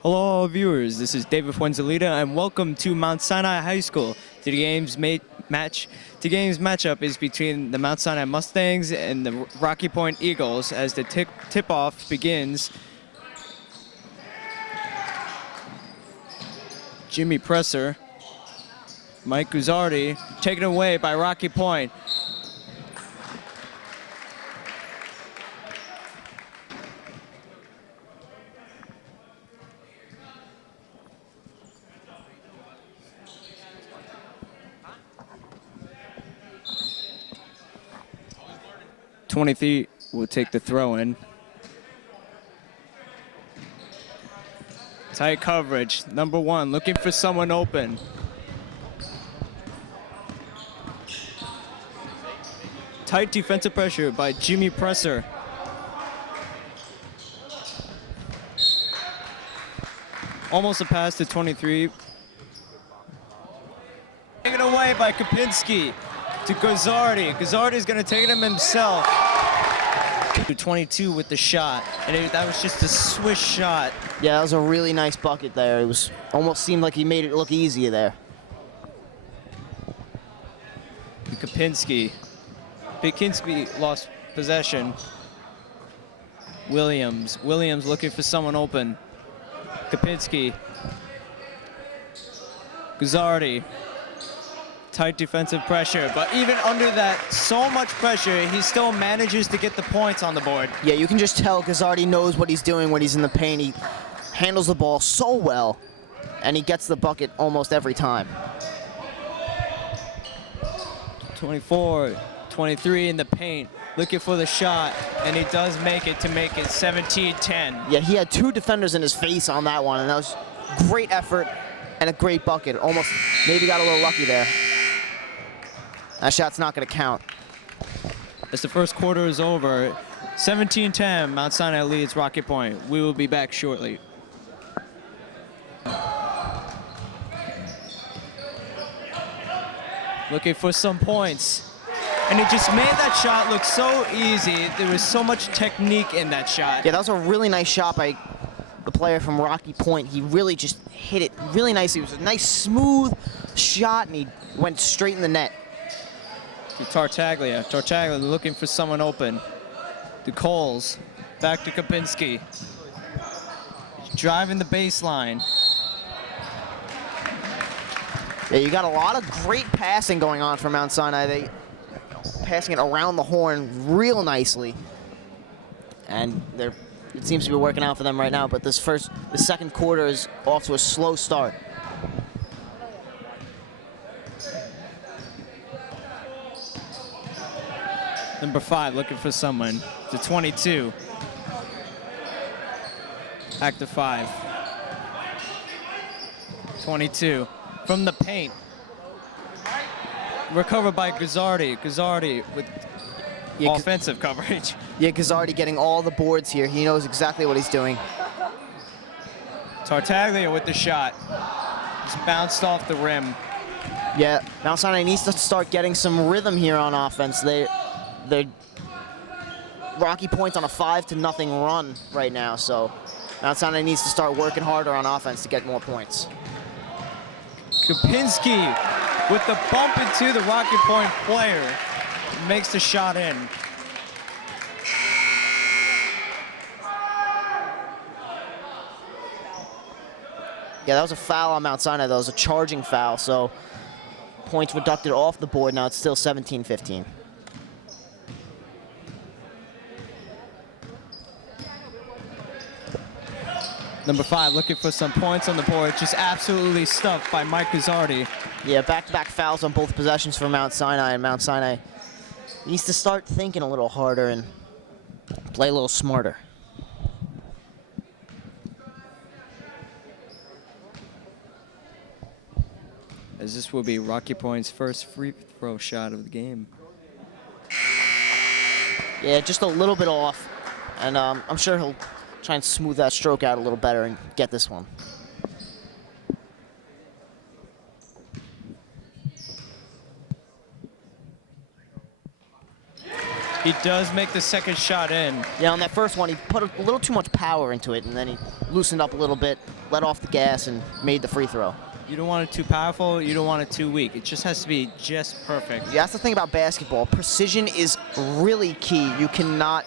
Hello, viewers. This is David Fuenzalida, and welcome to Mount Sinai High School. Today's matchup is between the Mount Sinai Mustangs and the Rocky Point Eagles as the tip-off begins. Jimmy Presser, Mike Guzzardi, taken away by Rocky Point. '23 will take the throw in. Tight coverage. Number one looking for someone open. Tight defensive pressure by Jimmy Presser. Almost a pass to 23. Taken away by Kapinski to Guzzardi. Guzzardi is going to take him himself. 22 with the shot, and that was just a swish shot. Yeah, that was a really nice bucket there. It was almost seemed like he made it look easier there. Kapinski lost possession. Williams looking for someone open. Kapinski. Guzzardi. Tight defensive pressure, but even under that, so much pressure, he still manages to get the points on the board. Yeah, you can just tell Guzzardi knows what he's doing when he's in the paint. He handles the ball so well, and he gets the bucket almost every time. 24, 23 in the paint, looking for the shot, and he does make it 17-10. Yeah, he had two defenders in his face on that one, and that was great effort and a great bucket. Almost maybe got a little lucky there. That shot's not going to count. As the first quarter is over, 17-10, Mount Sinai leads Rocky Point. We will be back shortly. Looking for some points. And he just made that shot look so easy. There was so much technique in that shot. Yeah, that was a really nice shot by the player from Rocky Point. He really just hit it really nicely. It was a nice, smooth shot, and he went straight in the net. To Tartaglia. Tartaglia looking for someone open. To Coles. Back to Kapinski. Driving the baseline. Yeah, you got a lot of great passing going on for Mount Sinai. They passing it around the horn real nicely. And it seems to be working out for them right now, but the second quarter is off to a slow start. Number 5 looking for someone. To 22. Back to 5. 22. From the paint. Recovered by Guzzardi. Guzzardi with offensive coverage. Yeah, Guzzardi getting all the boards here. He knows exactly what he's doing. Tartaglia with the shot. Just bounced off the rim. Yeah, Mount Sinai needs to start getting some rhythm here on offense. They're Rocky Point's on a 5-0 run right now, so Mount Sinai needs to start working harder on offense to get more points. Kapinski with the bump into the Rocky Point player. Makes the shot in. Yeah, that was a foul on Mount Sinai. That was a charging foul, so points deducted off the board. Now it's still 17-15. Number 5 looking for some points on the board. Just absolutely stuffed by Mike Guzzardi. Yeah, back-to-back fouls on both possessions for Mount Sinai, and Mount Sinai needs to start thinking a little harder and play a little smarter. As this will be Rocky Point's first free throw shot of the game. Yeah, just a little bit off, and I'm sure he'll try and smooth that stroke out a little better and get this one. He does make the second shot in. Yeah, on that first one, he put a little too much power into it, and then he loosened up a little bit, let off the gas, and made the free throw. You don't want it too powerful. You don't want it too weak. It just has to be just perfect. Yeah, that's the thing about basketball. Precision is really key. You cannot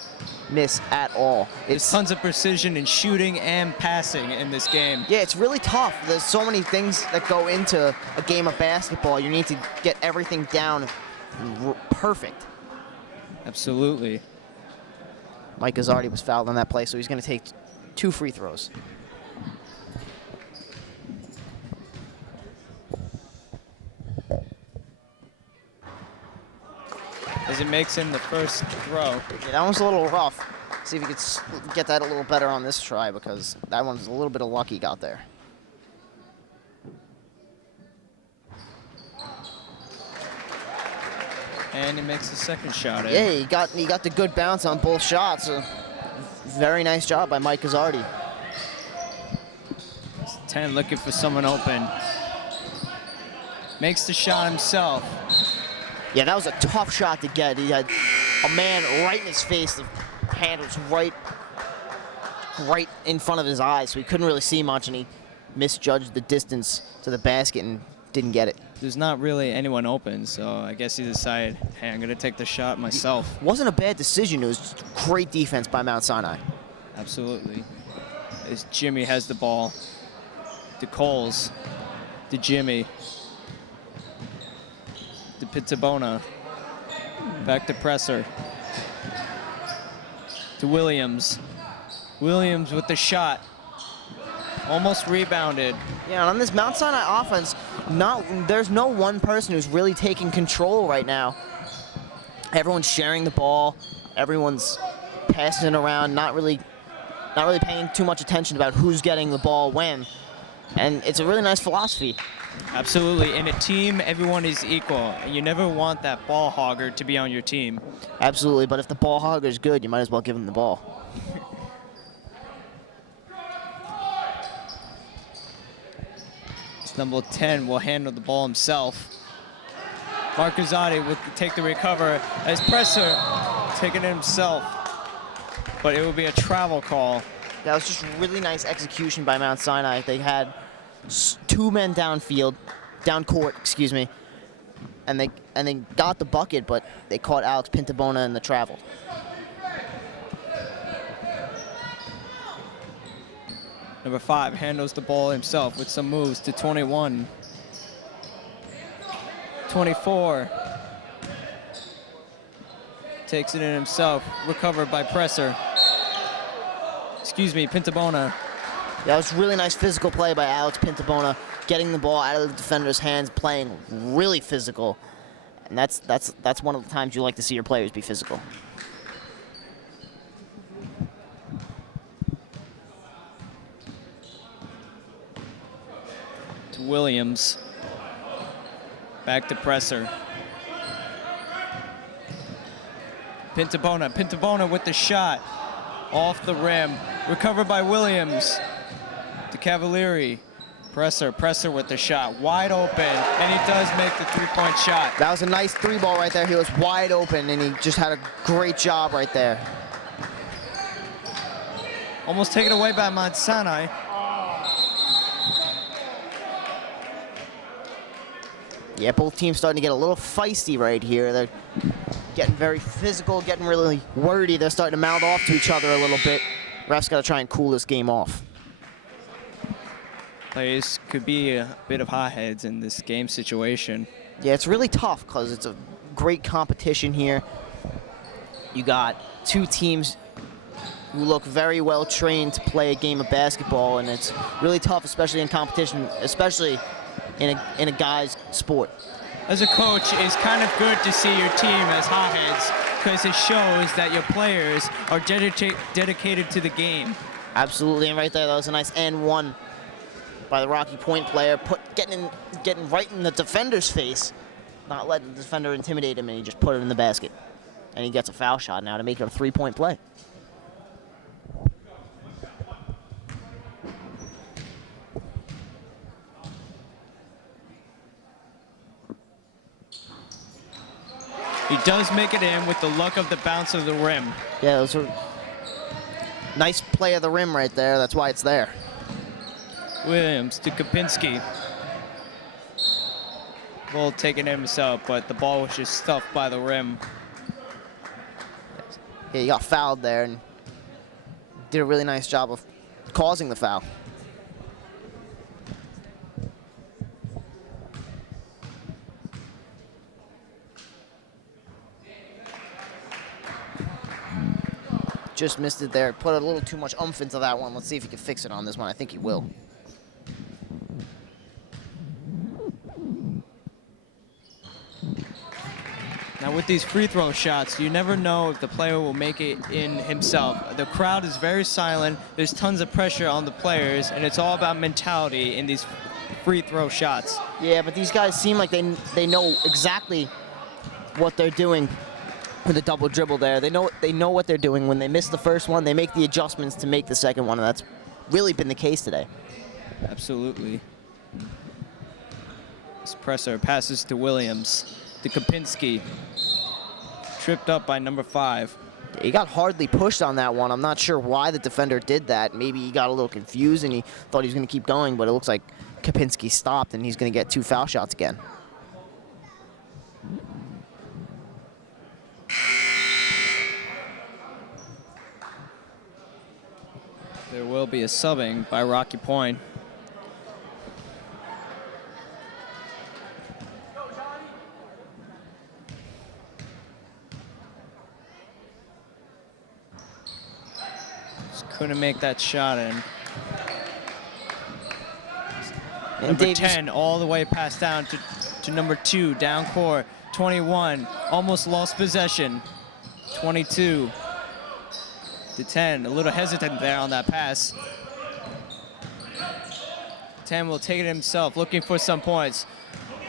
miss at all. There's tons of precision in shooting and passing in this game. Yeah, it's really tough. There's so many things that go into a game of basketball. You need to get everything down perfect. Absolutely. Mike Guzzardi was fouled on that play, so he's going to take 2 free throws. As he makes in the first throw. Yeah, that one's a little rough. See if he could get that a little better on this try, because that one's a little bit of luck he got there. And he makes the second shot in. Yeah, he got the good bounce on both shots. Very nice job by Mike Guzzardi. 10 looking for someone open. Makes the shot himself. Yeah, that was a tough shot to get. He had a man right in his face. The hand was right in front of his eyes, so he couldn't really see much, and he misjudged the distance to the basket and didn't get it. There's not really anyone open, so I guess he decided, hey, I'm going to take the shot myself. It wasn't a bad decision. It was just great defense by Mount Sinai. Absolutely. As Jimmy has the ball. To Coles. To Jimmy. To Pizzabona. Back to Presser. To Williams. Williams with the shot. Almost rebounded. Yeah, on this Mount Sinai offense, there's no one person who's really taking control right now. Everyone's sharing the ball. Everyone's passing it around, not really paying too much attention about who's getting the ball when. And it's a really nice philosophy. Absolutely. In a team, everyone is equal. You never want that ball hogger to be on your team. Absolutely, but if the ball hogger is good, you might as well give him the ball. Number 10 will handle the ball himself. Mike Guzzardi will take the recover as Presser taking it himself. But it will be a travel call. That was just really nice execution by Mount Sinai. They had 2 men downfield, down court, excuse me, and they got the bucket, but they caught Alex Pintabona in the travel. Number 5 handles the ball himself with some moves to 21. 24. Takes it in himself. Recovered by Presser. Excuse me, Pintabona. That was really nice physical play by Alex Pintabona, getting the ball out of the defender's hands, playing really physical. And that's one of the times you like to see your players be physical. Williams. Back to Presser. Pintabona with the shot. Off the rim. Recovered by Williams. To Cavalieri. Presser with the shot. Wide open. And he does make the 3-point shot. That was a nice 3-ball right there. He was wide open, and he just had a great job right there. Almost taken away by Mount Sinai. Yeah, both teams starting to get a little feisty right here. They're getting very physical, getting really wordy. They're starting to mouth off to each other a little bit. Ref's got to try and cool this game off. Players could be a bit of hotheads in this game situation. Yeah, it's really tough because it's a great competition here. You got 2 teams who look very well trained to play a game of basketball, and it's really tough, especially in competition, especially in a guy's sport. As a coach, it's kind of good to see your team as hotheads because it shows that your players are dedicated to the game. Absolutely, and right there, that was a nice and one by the Rocky Point player, getting right in the defender's face, not letting the defender intimidate him, and he just put it in the basket. And he gets a foul shot now to make it a 3-point play. He does make it in with the luck of the bounce of the rim. Yeah, those are nice play of the rim right there. That's why it's there. Williams to Kapinski. Will take it himself, but the ball was just stuffed by the rim. Yeah, he got fouled there and did a really nice job of causing the foul. Just missed it there. Put a little too much oomph into that one. Let's see if he can fix it on this one. I think he will. Now with these free throw shots, you never know if the player will make it in himself. The crowd is very silent. There's tons of pressure on the players, and it's all about mentality in these free throw shots. Yeah, but these guys seem like they know exactly what they're doing with the double dribble there. They know what they're doing. When they miss the first one, they make the adjustments to make the second one, and that's really been the case today. Absolutely. This presser passes to Williams, to Kapinski. Tripped up by number 5. He got hardly pushed on that one. I'm not sure why the defender did that. Maybe he got a little confused and he thought he was going to keep going, but it looks like Kapinski stopped and he's going to get 2 foul shots again. There will be a subbing by Rocky Point. Just couldn't make that shot in. Number 10 all the way passed down to number 2, down court. 21, almost lost possession. 22 to 10, a little hesitant there on that pass. 10 will take it himself, looking for some points.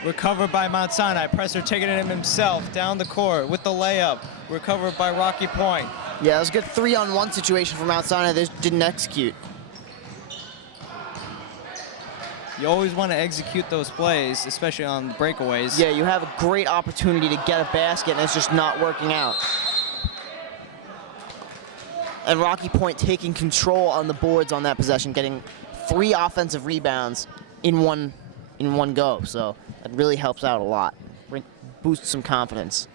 Recovered by Mount Sinai. Presser taking it himself down the court with the layup. Recovered by Rocky Point. Yeah, it was a good 3-on-1 situation for Mount Sinai. They just didn't execute. You always want to execute those plays, especially on the breakaways. Yeah, you have a great opportunity to get a basket, and it's just not working out. And Rocky Point taking control on the boards on that possession, getting 3 offensive rebounds in one go. So that really helps out a lot. Boosts some confidence.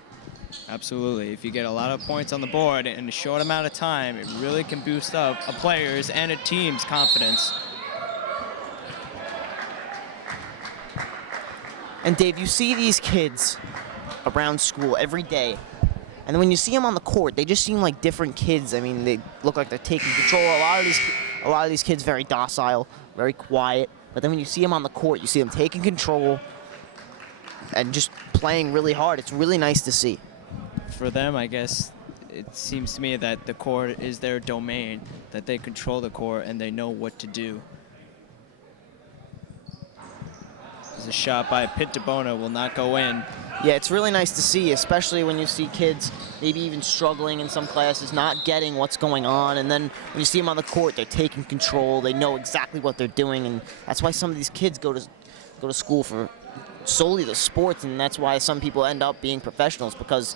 Absolutely. If you get a lot of points on the board in a short amount of time, it really can boost up a player's and a team's confidence. And Dave, you see these kids around school every day, and then when you see them on the court, they just seem like different kids. I mean, they look like they're taking control. A lot of these kids very docile, very quiet. But then when you see them on the court, you see them taking control and just playing really hard. It's really nice to see. For them, I guess it seems to me that the court is their domain, that they control the court and they know what to do. There's a shot by Pintabona, will not go in. Yeah, it's really nice to see, especially when you see kids maybe even struggling in some classes, not getting what's going on, and then when you see them on the court, they're taking control, they know exactly what they're doing, and that's why some of these kids go to school for solely the sports, and that's why some people end up being professionals, because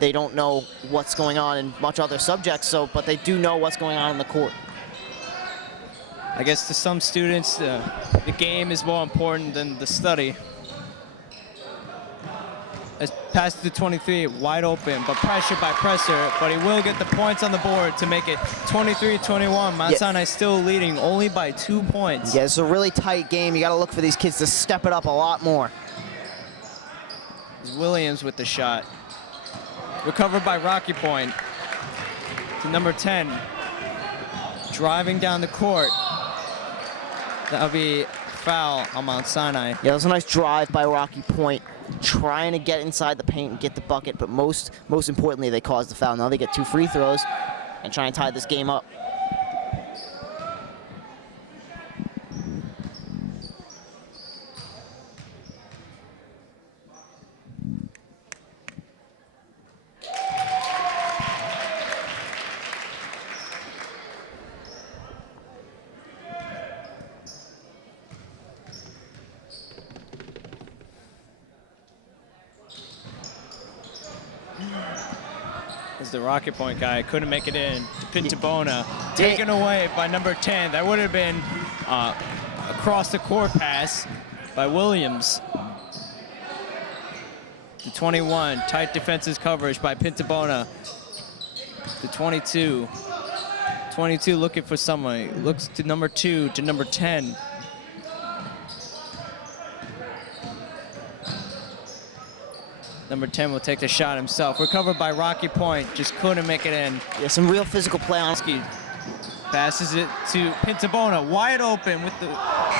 they don't know what's going on in much other subjects, but they do know what's going on in the court. I guess to some students, the game is more important than the study. As pass to 23, wide open, but pressured by Presser, but he will get the points on the board to make it 23-21. Mount Sinai still leading only by 2 points. Yeah, it's a really tight game. You got to look for these kids to step it up a lot more. Williams with the shot. Recovered by Rocky Point to number 10. Driving down the court. That'll be foul on Mount Sinai. Yeah, it was a nice drive by Rocky Point, trying to get inside the paint and get the bucket, but most importantly, they caused the foul. Now they get 2 free throws and try and tie this game up. As the Rocket Point guy couldn't make it in to Pintabona. Taken away by number 10. That would have been across the court pass by Williams. The 21, tight defensive coverage by Pintabona. The 22. 22 looking for someone. Looks to number 2, to number 10. Number 10 will take the shot himself. Recovered by Rocky Point, just couldn't make it in. Yeah, some real physical play on. Passes it to Pintabona, wide open with the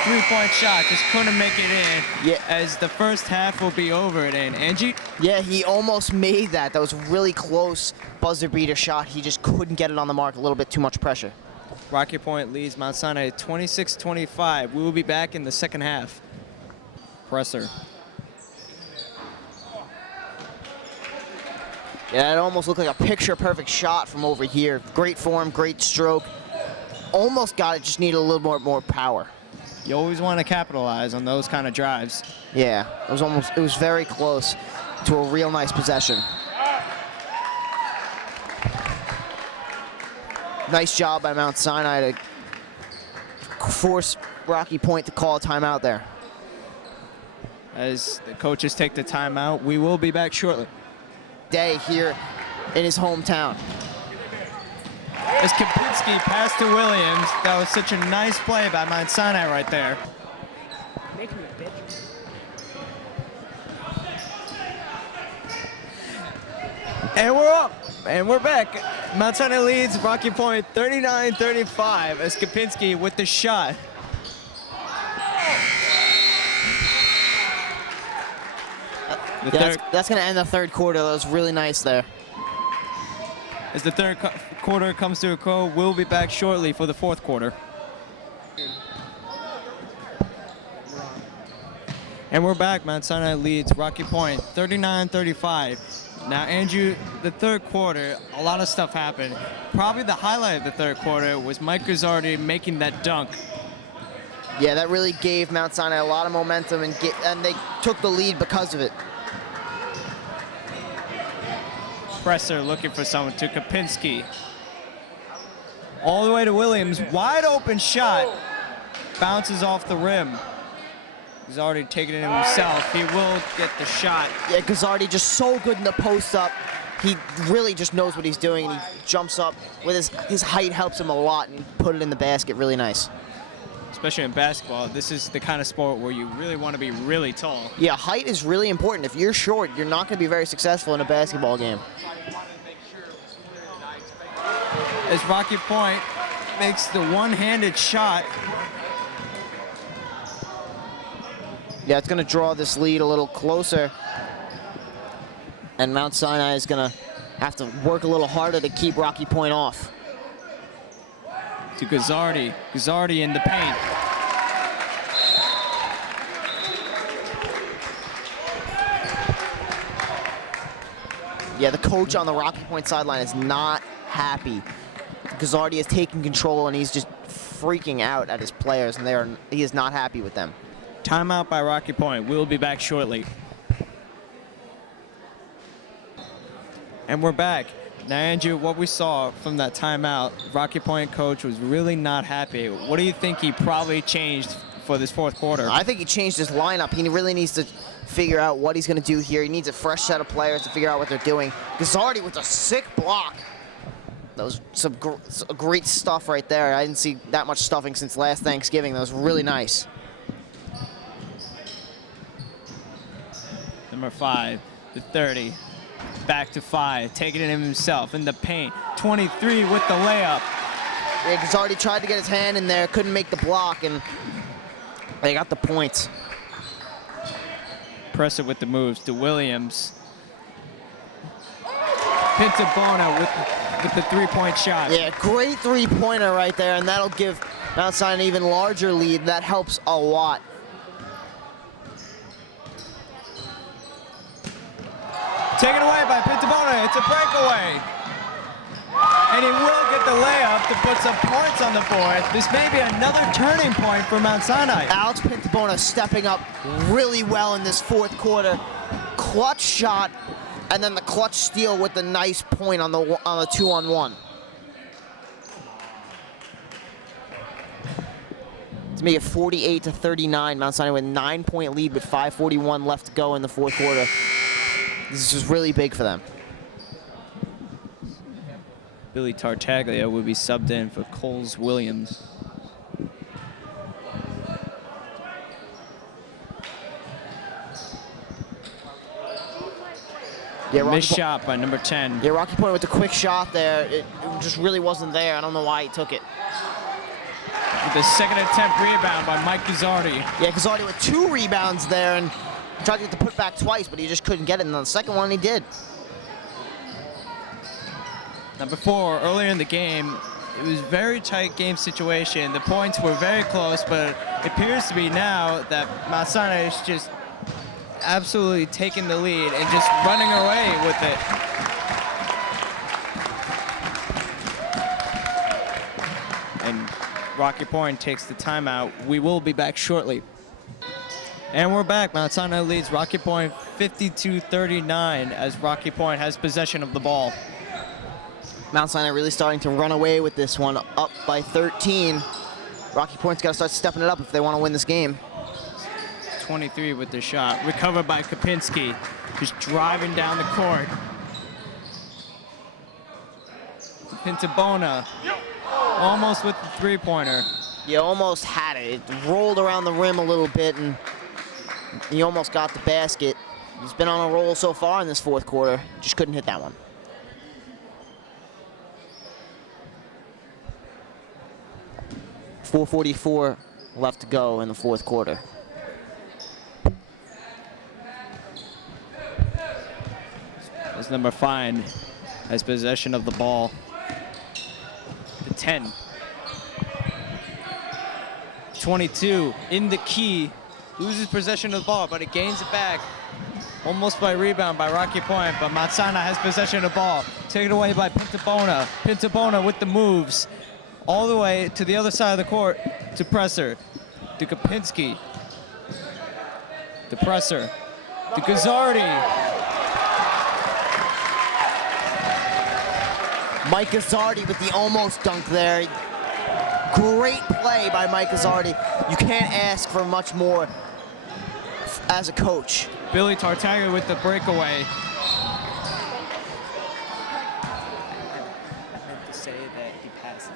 three-point shot, just couldn't make it in. Yeah. As the first half will be over and Angie? Yeah, he almost made that. That was really close buzzer beater shot. He just couldn't get it on the mark, a little bit too much pressure. Rocky Point leads Mount Sinai 26-25. We will be back in the second half. Presser. Yeah, it almost looked like a picture-perfect shot from over here. Great form, great stroke. Almost got it, just needed a little more power. You always want to capitalize on those kind of drives. Yeah, it was very close to a real nice possession. Nice job by Mount Sinai to force Rocky Point to call a timeout there. As the coaches take the timeout, we will be back shortly. Day here in his hometown. As Kapinski passed to Williams, that was such a nice play by Mount Sinai right there. Make me a bitch. And we're up, and we're back. Mount Sinai leads Rocky Point 39-35 as Kapinski with the shot. That's going to end the third quarter. That was really nice there. As the third quarter comes to a close, we'll be back shortly for the fourth quarter. And we're back. Mount Sinai leads Rocky Point 39-35. Now, Andrew, the third quarter, a lot of stuff happened. Probably the highlight of the third quarter was Mike Guzzardi making that dunk. Yeah, that really gave Mount Sinai a lot of momentum, and they took the lead because of it. Presser looking for someone to Kapinski. All the way to Williams, wide open shot. Bounces off the rim. He's already taken it himself. He will get the shot. Yeah, Guzzardi just so good in the post up. He really just knows what he's doing, and he jumps up with his height helps him a lot, and he put it in the basket really nice. Especially in basketball, this is the kind of sport where you really want to be really tall. Yeah, height is really important. If you're short, you're not going to be very successful in a basketball game. As Rocky Point makes the one-handed shot. Yeah, it's going to draw this lead a little closer. And Mount Sinai is going to have to work a little harder to keep Rocky Point off. To Guzzardi. Guzzardi in the paint. Yeah, the coach on the Rocky Point sideline is not happy. Guzzardi is taking control, and he's just freaking out at his players, and he is not happy with them. Timeout by Rocky Point. We'll be back shortly. And we're back. Now, Andrew, what we saw from that timeout, Rocky Point coach was really not happy. What do you think he probably changed for this fourth quarter? I think he changed his lineup. He really needs to figure out what he's going to do here. He needs a fresh set of players to figure out what they're doing. Guzzardi with a sick block. That was some great stuff right there. I didn't see that much stuffing since last Thanksgiving. That was really nice. Number 5, the 30. Back to 5, taking it himself in the paint. 23 with the layup. Yeah, Guzzardi tried to get his hand in there, couldn't make the block, and they got the points. Presser with the moves to Williams. Pintabona with the three-point shot. Yeah, great three-pointer right there, and that'll give Mount Sinai an even larger lead. That helps a lot. Taken away by Pintabona. It's a breakaway. And he will get the layup to put some points on the board. This may be another turning point for Mount Sinai. Alex Pintabona stepping up really well in this fourth quarter. Clutch shot And then the clutch steal with the nice point on the 2-on-1. To make it 48-39, Mount Sinai with a 9-point lead with 5:41 left to go in the fourth quarter. This is just really big for them. Billy Tartaglia will be subbed in for Coles Williams. Yeah, Missed shot by number 10. Yeah, Rocky Point with the quick shot there. It just really wasn't there. I don't know why he took it. With the second attempt rebound by Mike Guzzardi. Yeah, Guzzardi with 2 rebounds there and tried to get the putback twice, but he just couldn't get it. And on the second one, he did. Now before, earlier in the game, it was a very tight game situation. The points were very close, but it appears to be now that Mount Sinai is just absolutely taking the lead and just running away with it. And Rocky Point takes the timeout. We will be back shortly. And we're back. Mount Sinai leads Rocky Point 52-39 as Rocky Point has possession of the ball. Mount Sinai really starting to run away with this one, up by 13. Rocky Point's got to start stepping it up if they want to win this game. 23 with the shot. Recovered by Kapinski, just driving down the court. Pintabona, almost with the three-pointer. You almost had it. It rolled around the rim a little bit, and he almost got the basket. He's been on a roll so far in this fourth quarter. Just couldn't hit that one. .444 left to go in the fourth quarter. As number 5 has possession of the ball. The 10. 22 in the key. Loses possession of the ball, but it gains it back. Almost by rebound by Rocky Point, but Mount Sinai has possession of the ball. Taken away by Pintabona. Pintabona with the moves. All the way to the other side of the court to Presser. To Kapinski. To Presser. To Guzzardi. Mike Guzzardi with the almost dunk there. Great play by Mike Guzzardi. You can't ask for much more as a coach. Billy Tartaglia with the breakaway. I meant to say that he passes.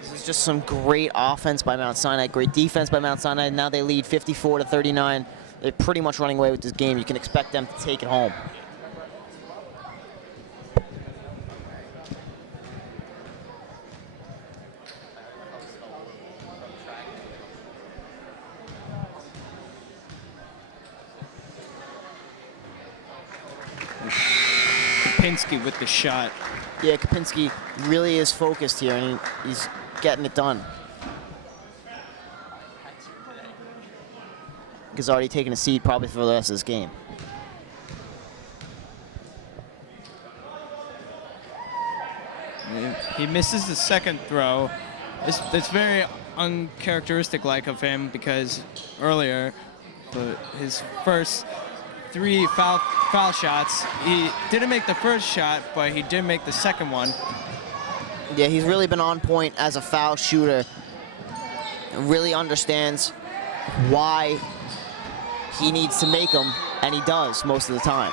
This is just some great offense by Mount Sinai, great defense by Mount Sinai. Now they lead 54-39. They're pretty much running away with this game. You can expect them to take it home. Kapinski with the shot. Yeah, Kapinski really is focused here, and he's getting it done. Guzzardi taking a seat probably for the rest of this game. He misses the second throw. It's very uncharacteristic-like of him because earlier, his first 3 foul shots, he didn't make the first shot, but he did make the second one. Yeah, he's really been on point as a foul shooter. Really understands why he needs to make them, and he does most of the time.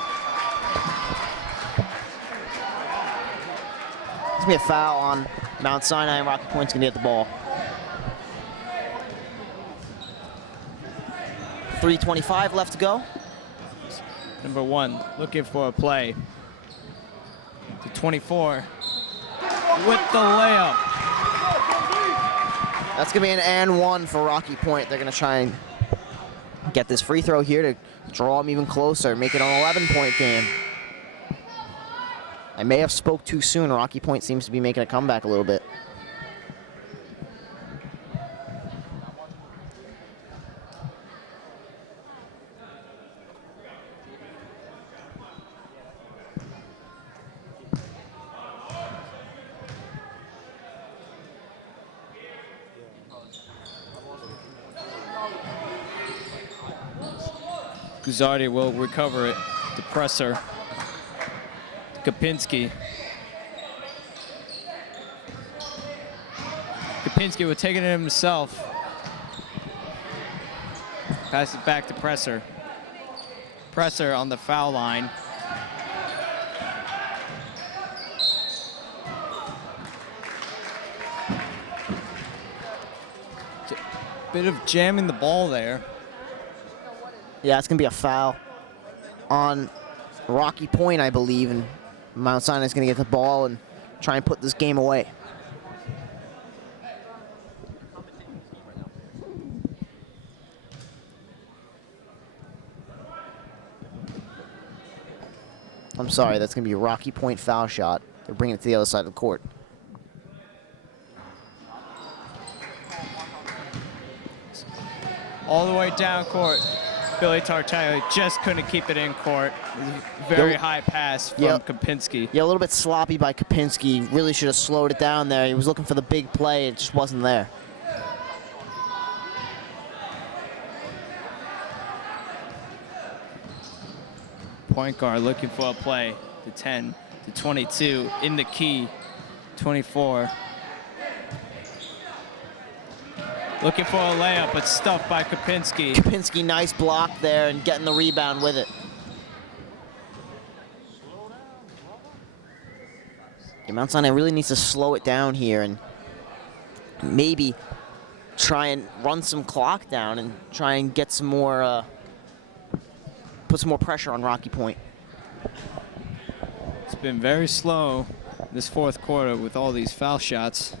There's gonna be a foul on Mount Sinai, and Rocky Point's gonna get the ball. 3:25 left to go. Number 1 looking for a play. To 24 with the layup. That's gonna be an and one for Rocky Point. They're gonna try and get this free throw here to draw them even closer, make it an 11-point game. I may have spoke too soon. Rocky Point seems to be making a comeback a little bit. Guzzardi will recover it. The presser. Kapinski. Kapinski would take it in himself. Pass it back to Presser. Presser on the foul line. Bit of jamming the ball there. Yeah, it's going to be a foul on Rocky Point, I believe, and Mount Sinai is going to get the ball and try and put this game away. I'm sorry, that's going to be a Rocky Point foul shot. They're bringing it to the other side of the court. All the way down court. Billy Tartaglia just couldn't keep it in court. Very high pass from Kapinski. Yeah, a little bit sloppy by Kapinski. Really should have slowed it down there. He was looking for the big play. It just wasn't there. Point guard looking for a play. The 10, the 22, in the key, 24. Looking for a layup, but stuffed by Kapinski. Kapinski, nice block there and getting the rebound with it. Yeah, Mount Sinai really needs to slow it down here and maybe try and run some clock down and try and get some more, put some more pressure on Rocky Point. It's been very slow this fourth quarter with all these foul shots.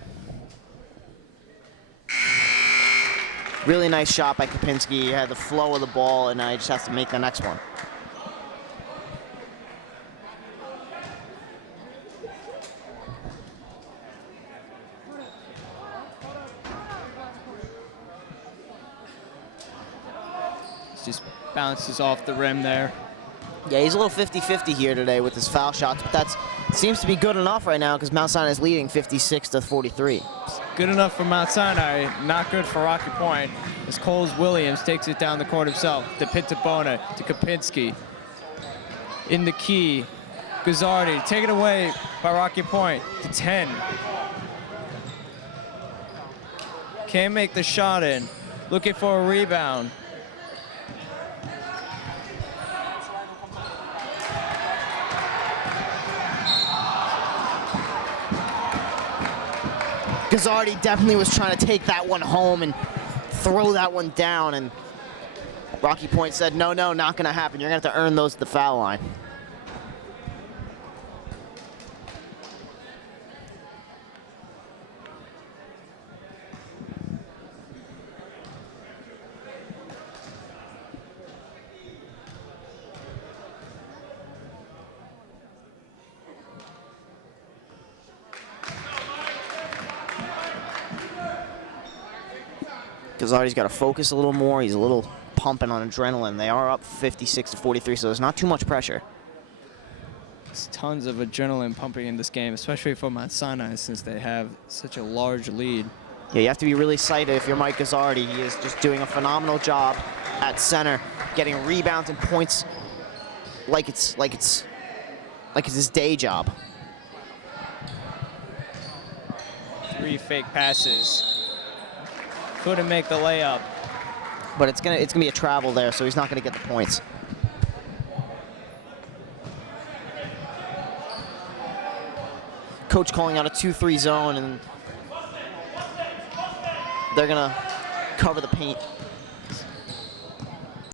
Really nice shot by Kapinski. He had the flow of the ball, and I just have to make the next one. Just bounces off the rim there. Yeah, he's a little 50-50 here today with his foul shots, but that seems to be good enough right now because Mount Sinai is leading 56-43. Good enough for Mount Sinai, not good for Rocky Point, as Coles Williams takes it down the court himself. To Pintabona, to Kapinski. In the key, Guzzardi, taken away by Rocky Point, to 10. Can't make the shot in. Looking for a rebound. Guzzardi definitely was trying to take that one home and throw that one down, and Rocky Point said, no, not gonna happen. You're gonna have to earn those at the foul line. Guzzardi's got to focus a little more. He's a little pumping on adrenaline. They are up 56-43, so there's not too much pressure. There's tons of adrenaline pumping in this game, especially for Mount Sinai, since they have such a large lead. Yeah, you have to be really excited if you're Mike Guzzardi. He is just doing a phenomenal job at center, getting rebounds and points like it's his day job. 3 fake passes. Couldn't make the layup. But it's gonna be a travel there, so he's not gonna get the points. Coach calling out a 2-3 zone, and they're gonna cover the paint.